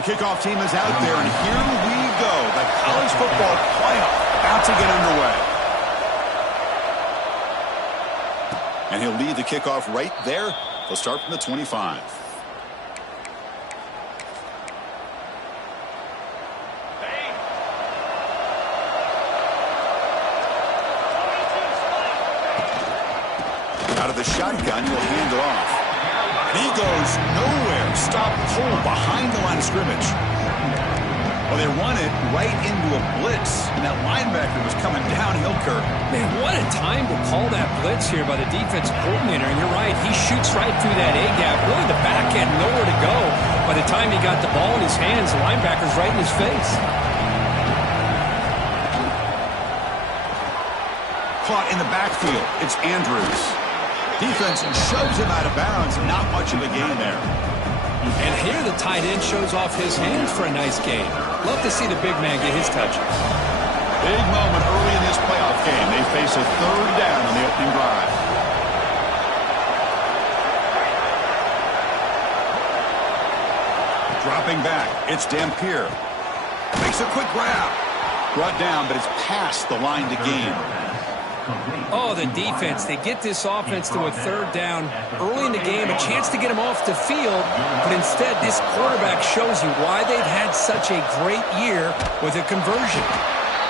The kickoff team is out there, and here we go. The college football playoff about to get underway. And he'll lead the kickoff right there. They'll start from the 25. Out of the shotgun, he'll hand it off. And he goes nowhere. Stop cold behind the line of scrimmage. Well, they run it right into a blitz. And that linebacker was coming downhill, Kirk. Man, what a time to call that blitz here by the defensive coordinator. And you're right, he shoots right through that A-gap. Really, the back end, nowhere to go. By the time he got the ball in his hands, the linebacker's right in his face. Caught in the backfield. It's Andrews. Defense shoves him out of bounds. Not much of a gain there. And here the tight end shows off his hands for a nice gain. Love to see the big man get his touches. Big moment early in this playoff game. They face a third down on the opening drive. Dropping back. It's Dampier. Makes a quick grab. Brought down, but it's past the line to gain. Oh, the defense. They get this offense to a third down early in the game, a chance to get him off the field, but instead this quarterback shows you why they've had such a great year with a conversion.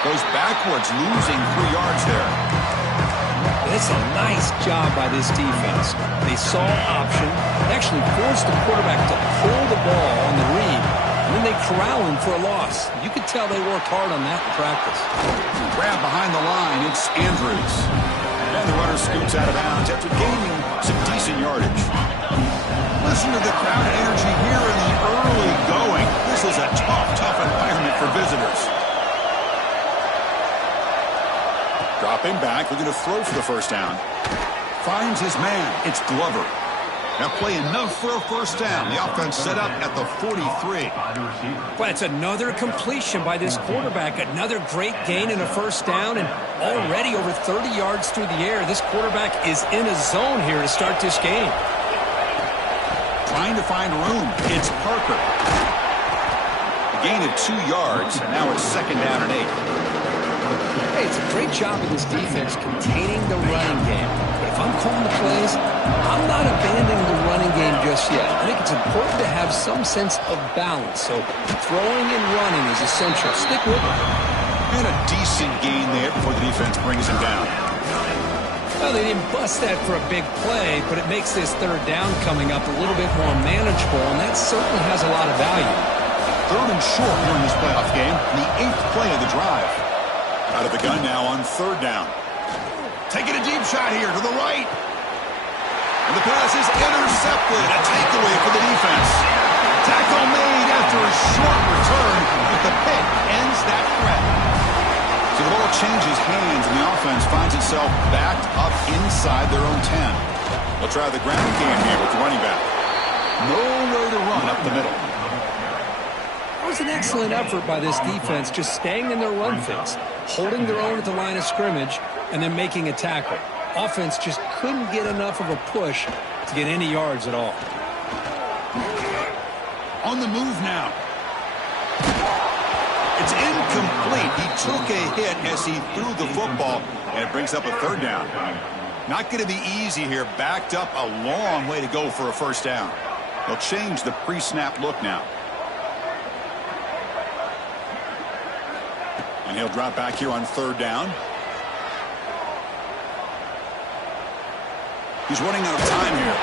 Goes backwards, losing 3 yards there. It's a nice job by this defense. They saw option, actually forced the quarterback to pull the ball on the read, and then they corral him for a loss. You could tell they worked hard on that in practice. Grab behind the line. It's Andrews. And the runner scoots out of bounds after gaining some decent yardage. Listen to the crowd energy here in the early going. This is a tough environment for visitors. Dropping back, looking to throw for the first down. Finds his man. It's Glover. Now play enough for a first down. The offense set up at the 43. Well, it's another completion by this quarterback. Another great gain in a first down, and already over 30 yards through the air. This quarterback is in a zone here to start this game. Trying to find room. It's Parker. A gain of 2 yards, and now it's second down and 8. Hey, it's a great job of this defense containing the running game. But if I'm calling the plays, I'm not abandoning the running game just yet. I think it's important to have some sense of balance. So throwing and running is essential. Stick with it. And a decent gain there before the defense brings him down. Well, they didn't bust that for a big play, but it makes this third down coming up a little bit more manageable, and that certainly has a lot of value. Third and short here in this playoff game, the 8th play of the drive. Out of the gun now on third down. Taking a deep shot here to the right. And the pass is intercepted. A takeaway for the defense. Tackle made after a short return, but the pick ends that threat. So the ball changes hands, and the offense finds itself backed up inside their own 10. They'll try the ground game here with the running back. Nowhere to run up the middle. It was an excellent effort by this defense, just staying in their run fits, holding their own at the line of scrimmage, and then making a tackle. Offense just couldn't get enough of a push to get any yards at all. On the move now. It's incomplete. He took a hit as he threw the football, and it brings up a third down. Not going to be easy here. Backed up a long way to go for a first down. They'll change the pre-snap look now. And he'll drop back here on third down. He's running out of time here.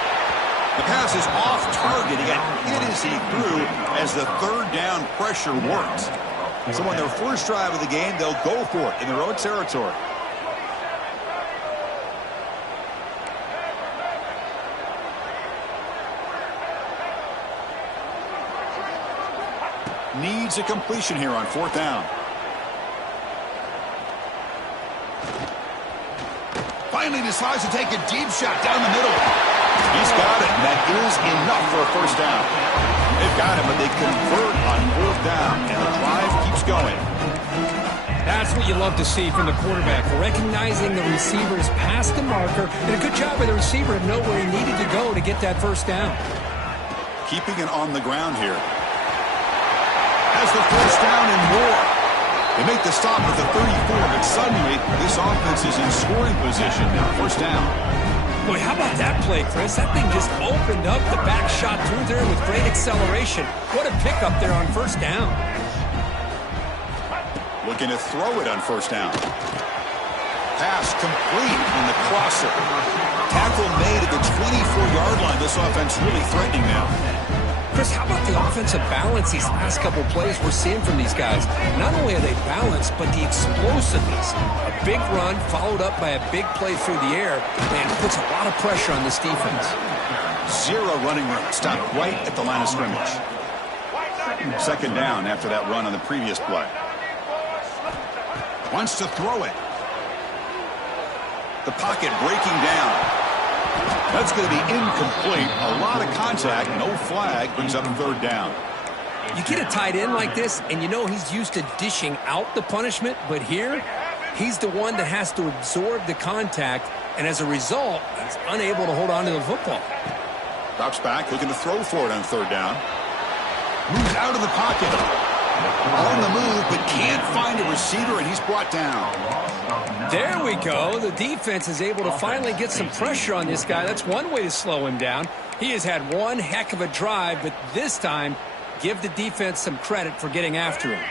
The pass is off target. He got hit as he threw as the third down pressure worked. So on their first drive of the game, they'll go for it in their own territory. Needs a completion here on fourth down. Finally decides to take a deep shot down the middle. He's got it, and that is enough for a first down. They've got him, but they convert on fourth down, and the drive keeps going. That's what you love to see from the quarterback, recognizing the receiver's past the marker, and a good job by the receiver to know where he needed to go to get that first down. Keeping it on the ground here. has the first down and more. They make the stop at the 34, but suddenly this offense is in scoring position now. First down. Boy, how about that play, Chris? That thing just opened up. The back shot through there with great acceleration. What a pickup there on first down. Looking to throw it on first down. Pass complete on the crosser. Tackle made at the 24-yard line. This offense really threatening now. Chris, how about the offensive balance these last couple plays we're seeing from these guys? Not only are they balanced, but the explosiveness. A big run followed up by a big play through the air, man, puts a lot of pressure on this defense. Zero running room. Stopped right at the line of scrimmage. Second down after that run on the previous play. Wants to throw it. The pocket breaking down. That's going to be incomplete. A lot of contact, no flag, brings up third down. You get a tight end like this, and you know he's used to dishing out the punishment, but here, he's the one that has to absorb the contact, and as a result, he's unable to hold on to the football. Drops back, looking to throw for it on third down. Moves out of the pocket. On the move, but can't find a receiver, and he's brought down. There we go. The defense is able to finally get some pressure on this guy. That's one way to slow him down. He has had one heck of a drive, but this time, give the defense some credit for getting after him.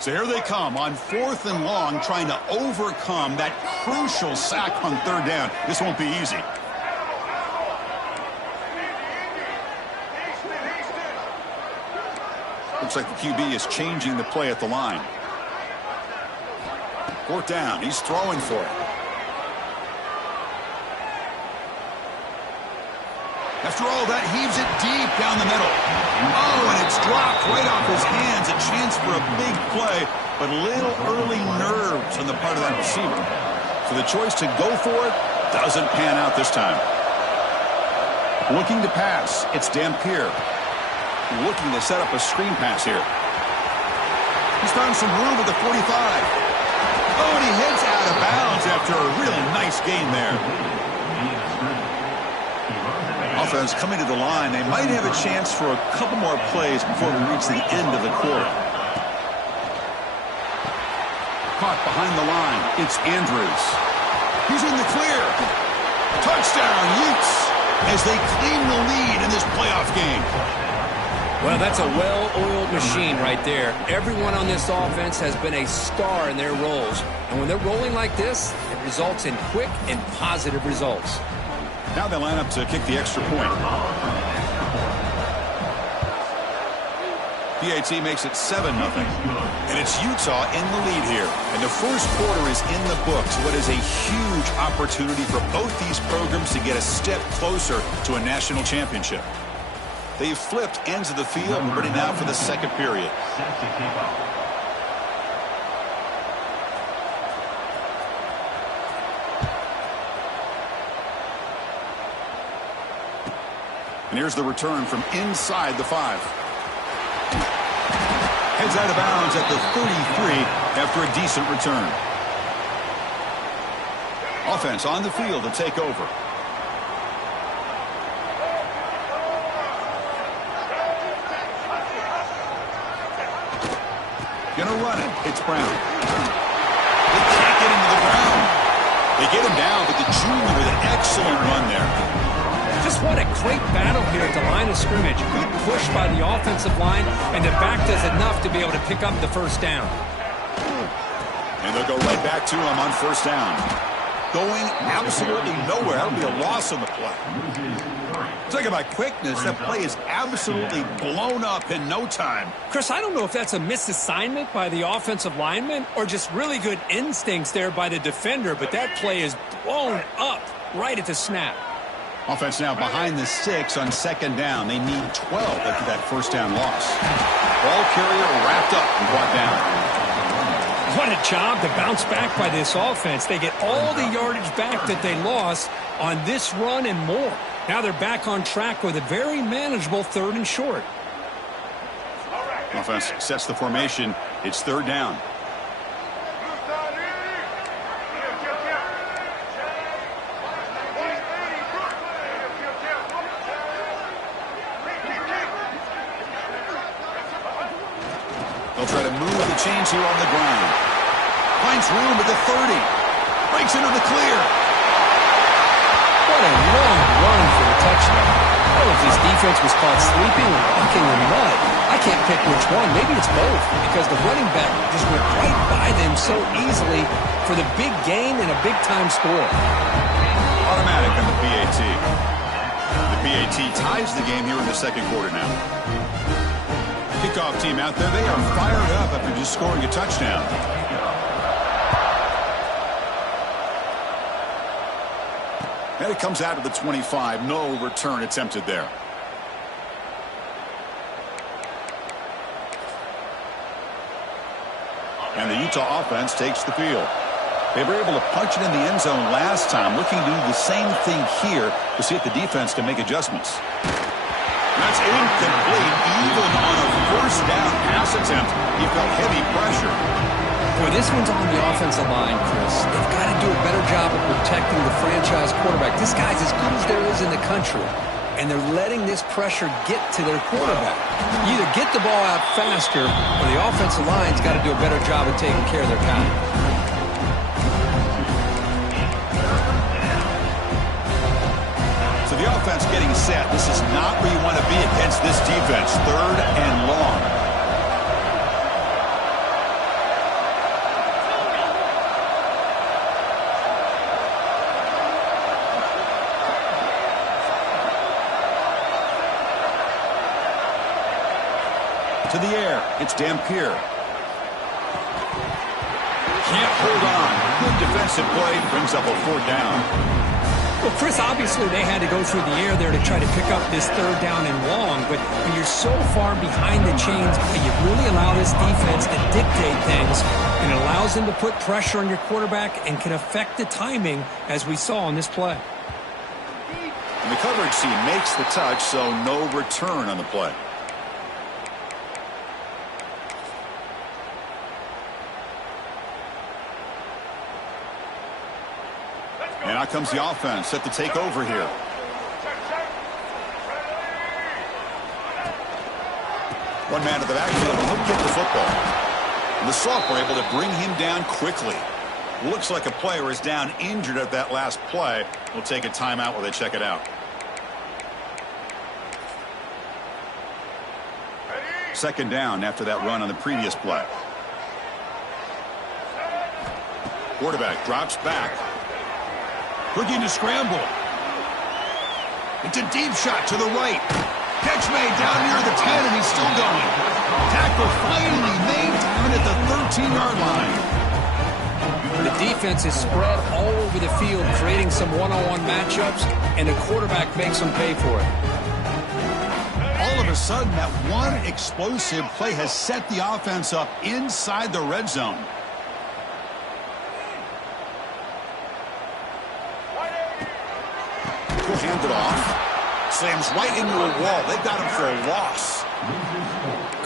So here they come on 4th and long, trying to overcome that crucial sack on third down. This won't be easy. Looks like the QB is changing the play at the line. 4th down. He's throwing for it. After all that, heaves it deep down the middle. Oh, and it's dropped right off his hands. A chance for a big play, but a little early nerves on the part of that receiver. So the choice to go for it doesn't pan out this time. Looking to pass. It's Dampier. Looking to set up a screen pass here. He's found some room at the 45. Oh, and he heads out of bounds after a really nice gain there. Offense coming to the line. They might have a chance for a couple more plays before we reach the end of the quarter. Caught behind the line. It's Andrews. He's in the clear. Touchdown, Utes, as they claim the lead in this playoff game. Well, that's a well-oiled machine right there. Everyone on this offense has been a star in their roles. And when they're rolling like this, it results in quick and positive results. Now they line up to kick the extra point. PAT makes it 7-0. And it's Utah in the lead here. And the first quarter is in the books. What is a huge opportunity for both these programs to get a step closer to a national championship. They've flipped ends of the field and ready now for the second period. And here's the return from inside the 5. Heads out of bounds at the 33 after a decent return. Offense on the field to take over. Gonna run it. It's Brown. They can't get him to the ground. They get him down, but the junior with an excellent run there. Just what a great battle here at the line of scrimmage. Good push by the offensive line, and the back does enough to be able to pick up the first down. And they'll go right back to him on first down. Going absolutely nowhere. That'll be a loss on the play. Talking about quickness, that play is absolutely blown up in no time. Chris, I don't know if that's a misassignment by the offensive lineman or just really good instincts there by the defender, but that play is blown up right at the snap. Offense now behind the 6 on second down. They need 12 after that first down loss. Ball carrier wrapped up and brought down. What a job to bounce back by this offense. They get all the yardage back that they lost on this run and more. Now they're back on track with a very manageable 3rd and short. Offense sets the formation. It's 3rd down. the chains here on the ground. Finds room at the 30. Breaks into the clear. What a long run for the touchdown. I don't know if his defense was caught sleeping or walking in mud. I can't pick which one. Maybe it's both, because the running back just went right by them so easily for the big gain and a big-time score. Automatic on the PAT. The PAT ties the game here in the second quarter now. Kickoff team out there, they are fired up after just scoring a touchdown. And it comes out to the 25. No return attempted there. And the Utah offense takes the field. They were able to punch it in the end zone last time, looking to do the same thing here to see if the defense can make adjustments. That's incomplete. Even on a first down pass attempt, he felt heavy pressure. Boy, this one's on the offensive line, Chris. They've got to do a better job of protecting the franchise quarterback. This guy's as good as there is in the country, and they're letting this pressure get to their quarterback. You either get the ball out faster, or the offensive line's got to do a better job of taking care of their guy. So the offense getting set. This is not where you want to be against this defense. 3rd and long. To the air. It's Dampier. Can't hold on. Good defensive play. Brings up a 4th down. Well, Chris, obviously they had to go through the air there to try to pick up this 3rd down and long, but when you're so far behind the chains, you really allow this defense to dictate things, and it allows them to put pressure on your quarterback and can affect the timing, as we saw on this play. And the coverage team makes the touch, so no return on the play. And out comes the offense, set to take over here. One man to the backfield, and he'll get the football. And the sophomore able to bring him down quickly. Looks like a player is down injured at that last play. We'll take a timeout while they check it out. Second down after that run on the previous play. Quarterback drops back. Looking to scramble. It's a deep shot to the right. Catch made down near the 10, and he's still going. Tackle finally made down at the 13-yard line. The defense is spread all over the field, creating some one-on-one matchups, and the quarterback makes them pay for it. All of a sudden, that one explosive play has set the offense up inside the red zone. Hand it off. Slams right into a wall. They got him for a loss.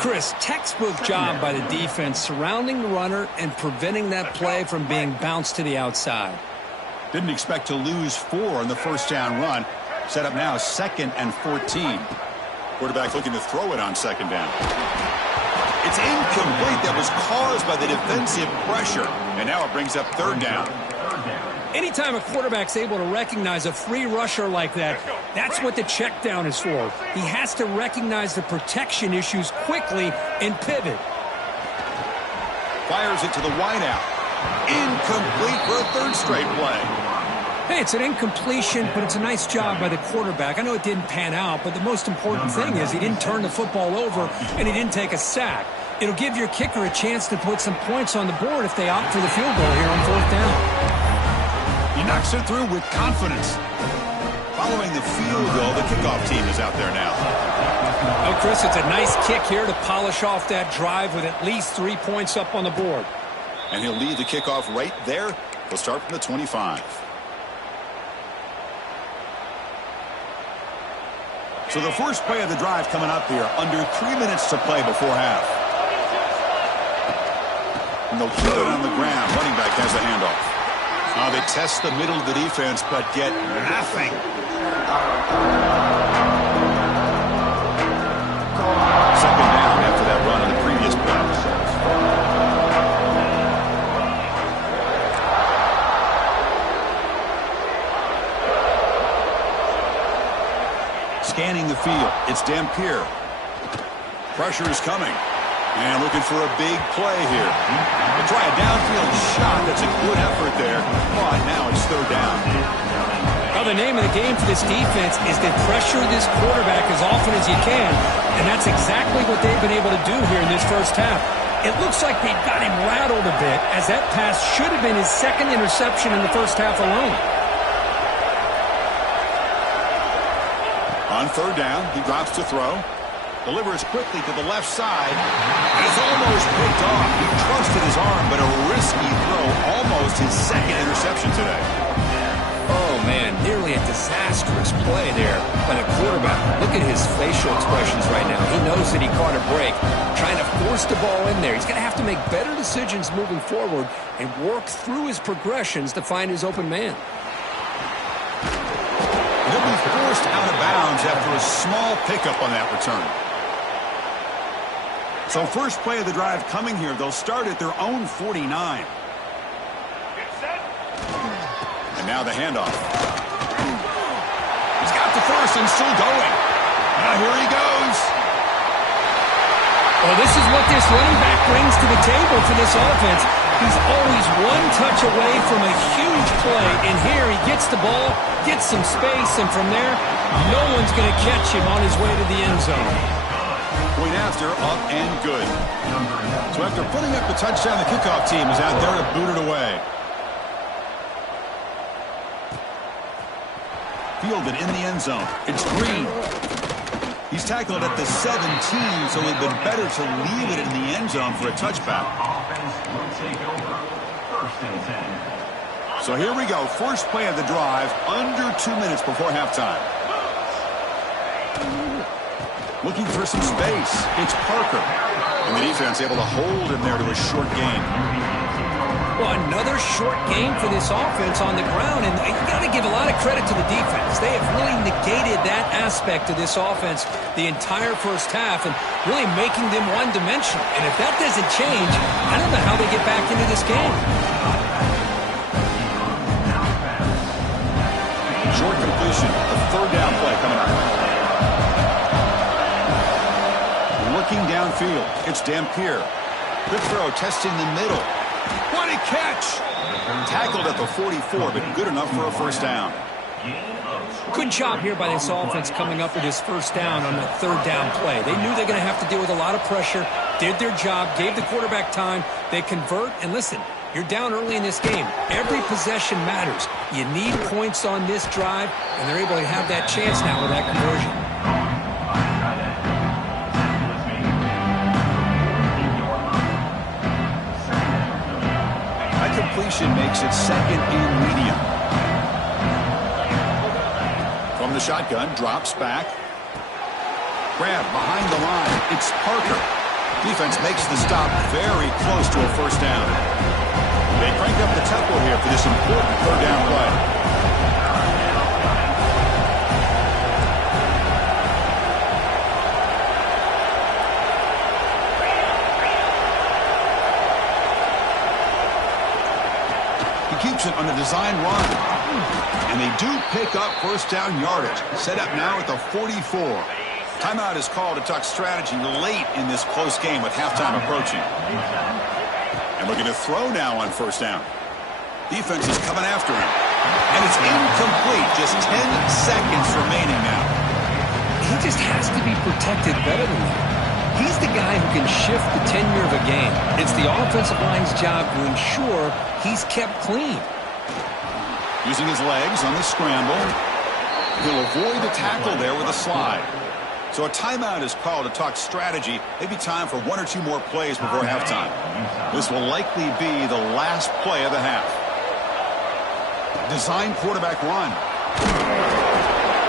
Chris, textbook job by the defense surrounding the runner and preventing that play from being bounced to the outside. Didn't expect to lose 4 on the first down run. Set up now 2nd and 14. Quarterback looking to throw it on 2nd down. It's incomplete. That was caused by the defensive pressure. And now it brings up 3rd down. Anytime a quarterback's able to recognize a free rusher like that, that's what the check down is for. He has to recognize the protection issues quickly and pivot. Fires it to the wideout. Incomplete for a 3rd straight play. Hey, it's an incompletion, but it's a nice job by the quarterback. I know it didn't pan out, but the most important thing is he didn't turn the football over and he didn't take a sack. It'll give your kicker a chance to put some points on the board if they opt for the field goal here on 4th down. He knocks it through with confidence. Following the field goal, the kickoff team is out there now. Oh, Chris, it's a nice kick here to polish off that drive with at least 3 points up on the board. And he'll lead the kickoff right there. He'll start from the 25. So the first play of the drive coming up here. Under 3 minutes to play before half. And they'll keep it on the ground. Running back has the handoff. They test the middle of the defense, but get nothing. Second down after that run on the previous play. scanning the field. It's Dampier. Pressure is coming. And looking for a big play here. They'll try a downfield shot. That's a good effort there. But now it's third down. Well, the name of the game for this defense is to pressure this quarterback as often as you can. And that's exactly what they've been able to do here in this first half. It looks like they've got him rattled a bit, as that pass should have been his second interception in the first half alone. On third down, he drops to throw. Delivers quickly to the left side. And it's almost picked off. He trusted his arm, but a risky throw. Almost his second interception today. Oh, man, nearly a disastrous play there by the quarterback. Look at his facial expressions right now. He knows that he caught a break, trying to force the ball in there. He's going to have to make better decisions moving forward and work through his progressions to find his open man. He'll be forced out of bounds after a small pickup on that return. So first play of the drive coming here. They'll start at their own 49. And now the handoff. He's got the first and still going. Now here he goes. Well, this is what this running back brings to the table for this offense. He's always one touch away from a huge play. And here he gets the ball, gets some space, and from there, no one's going to catch him on his way to the end zone. Point after, up and good. So after putting up the touchdown, the kickoff team is out there to boot it away. Fielded in the end zone. It's Green. He's tackled at the 17, so it would be better to leave it in the end zone for a touchback. So here we go. First play of the drive, under 2 minutes before halftime. Looking for some space. It's Parker. And the defense able to hold him there to a short gain. Well, another short game for this offense on the ground, and you got to give a lot of credit to the defense. They have really negated that aspect of this offense the entire first half and really making them one-dimensional. And if that doesn't change, I don't know how they get back into this game. Short completion. A third down play coming up. Looking downfield. It's Dampier. Quick throw, testing the middle. What a catch! Tackled at the 44, but good enough for a first down. Good job here by this offense coming up with this first down on that third down play. They knew they're going to have to deal with a lot of pressure, did their job, gave the quarterback time. They convert, and listen, you're down early in this game. Every possession matters. You need points on this drive, and they're able to have that chance now with that conversion. Completion makes it second and medium. From the shotgun, drops back. Grab behind the line. It's Parker. Defense makes the stop very close to a first down. They crank up the tempo here for this important third down play. Keeps it on a design run. And they do pick up first down yardage. Set up now at the 44. Timeout is called to talk strategy late in this close game with halftime approaching. And looking to throw now on first down. Defense is coming after him. And it's incomplete. Just 10 seconds remaining now. He just has to be protected better than that. He's the guy who can shift the tenure of a game. It's the offensive line's job to ensure he's kept clean. Using his legs on the scramble. He'll avoid the tackle there with a slide. So a timeout is called to talk strategy. Maybe time for one or two more plays before halftime. This will likely be the last play of the half. Design quarterback run.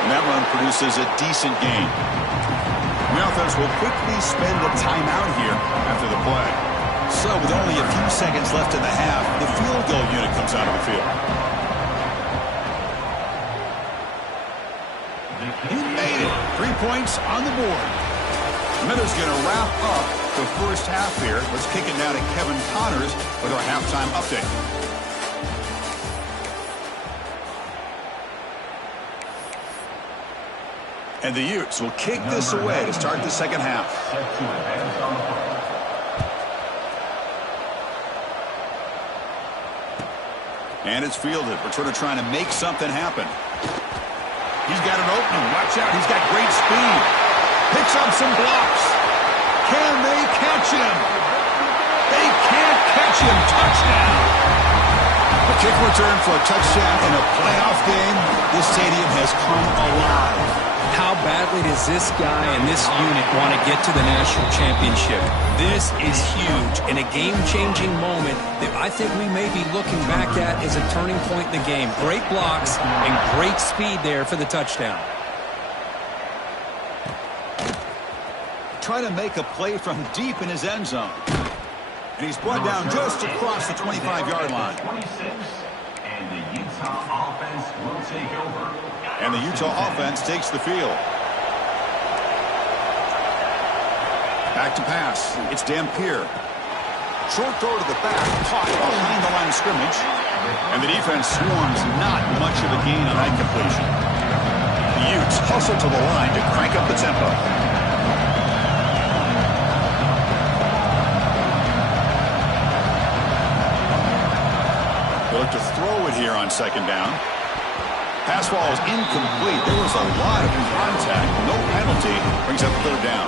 And that run produces a decent gain. The offense will quickly spend a timeout here after the play. So with only a few seconds left in the half, the field goal unit comes out of the field. He made it. 3 points on the board. Miller's going to wrap up the first half here. Let's kick it now to Kevin Connors with our halftime update. And the Utes will kick this away to start the second half. And it's fielded. Returner trying to make something happen. He's got an opening. Watch out. He's got great speed. Picks up some blocks. Can they catch him? They can't catch him. Touchdown. A kick return for a touchdown in a playoff game. This stadium has come alive. How badly does this guy and this unit want to get to the national championship? This is huge and a game-changing moment that I think we may be looking back at as a turning point in the game. Great blocks and great speed there for the touchdown. Trying to make a play from deep in his end zone. And he's brought down just across the 25-yard line. And the Utah offense will take over. And the Utah offense takes the field. Back to pass. It's Dampier. Short throw to the back, caught behind the line of scrimmage. And the defense swarms not much of a gain on that completion. The Utes hustle to the line to crank up the tempo. They look to throw it here on second down. Pass ball is incomplete. There was a lot of contact. No penalty. Brings up third down.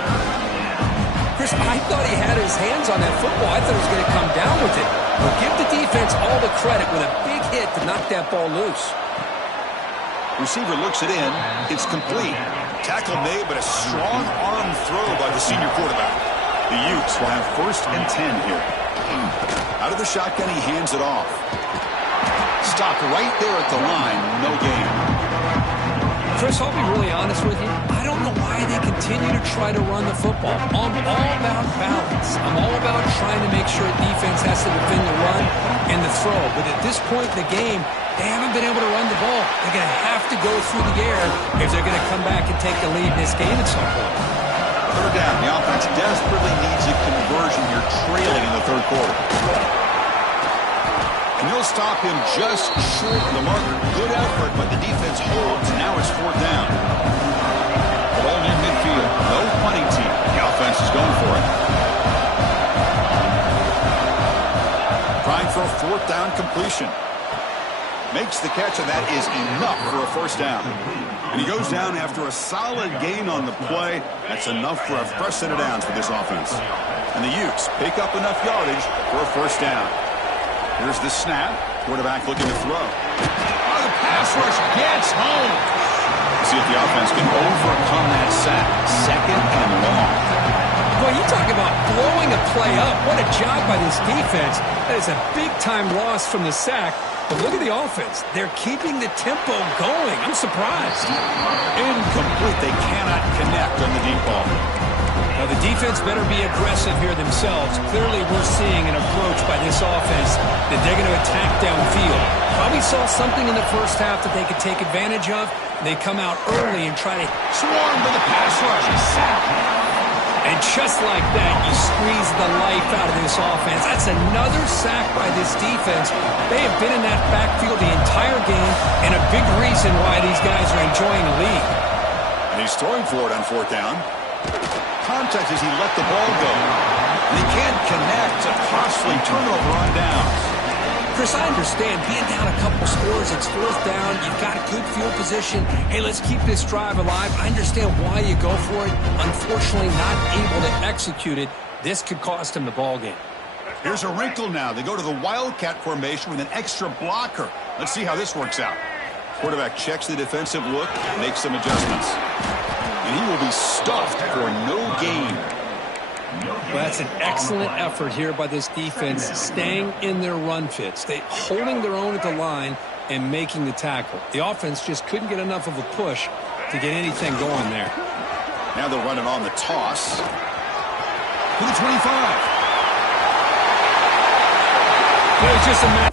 Chris, I thought he had his hands on that football. I thought he was going to come down with it. But give the defense all the credit with a big hit to knock that ball loose. Receiver looks it in. It's complete. Tackle made, but a strong arm throw by the senior quarterback. The Utes will have 1st and 10 here. Out of the shotgun, he hands it off. Stopped right there at the line. No gain. Chris, I'll be really honest with you. I don't know why they continue to try to run the football. I'm all about balance. I'm all about trying to make sure defense has to defend the run and the throw. But at this point in the game, they haven't been able to run the ball. They're going to have to go through the air if they're going to come back and take the lead in this game at some point. Third down. The offense desperately needs a conversion here, trailing in the third quarter. And he'll stop him just short of the marker. Good effort, but the defense holds. Now it's 4th down. Ball near midfield. No punting team. The offense is going for it. Trying for a 4th down completion. Makes the catch, and that is enough for a 1st down. And he goes down after a solid gain on the play. That's enough for a fresh set of downs for this offense. And the Utes pick up enough yardage for a 1st down. Here's the snap. Quarterback looking to throw. Oh, the pass rush gets home. Let's see if the offense can overcome that sack. 2nd and long. Boy, you talk about blowing a play up. What a job by this defense. That is a big-time loss from the sack. But look at the offense. They're keeping the tempo going. I'm surprised. Incomplete. They cannot connect on the deep ball. Now, the defense better be aggressive here themselves. Clearly, we're seeing an approach by this offense that they're going to attack downfield. Probably saw something in the first half that they could take advantage of. They come out early and try to swarm to the pass rush. And just like that, you squeeze the life out of this offense. That's another sack by this defense. They have been in that backfield the entire game, and a big reason why these guys are enjoying the lead. And he's throwing for it on 4th down. Contact as he let the ball go. And he can't connect. A costly turnover on downs. Chris, I understand being down a couple scores, it's 4th down, you've got a good field position. Hey, let's keep this drive alive. I understand why you go for it. Unfortunately, not able to execute it. This could cost him the ball game. Here's a wrinkle now. They go to the Wildcat formation with an extra blocker. Let's see how this works out. Quarterback checks the defensive look, makes some adjustments. And he will be stuffed for no gain. Well, that's an excellent effort here by this defense, staying in their run fits. They holding their own at the line and making the tackle. The offense just couldn't get enough of a push to get anything going there. Now they'll run it on the toss. To the 25. Well, it's just a matter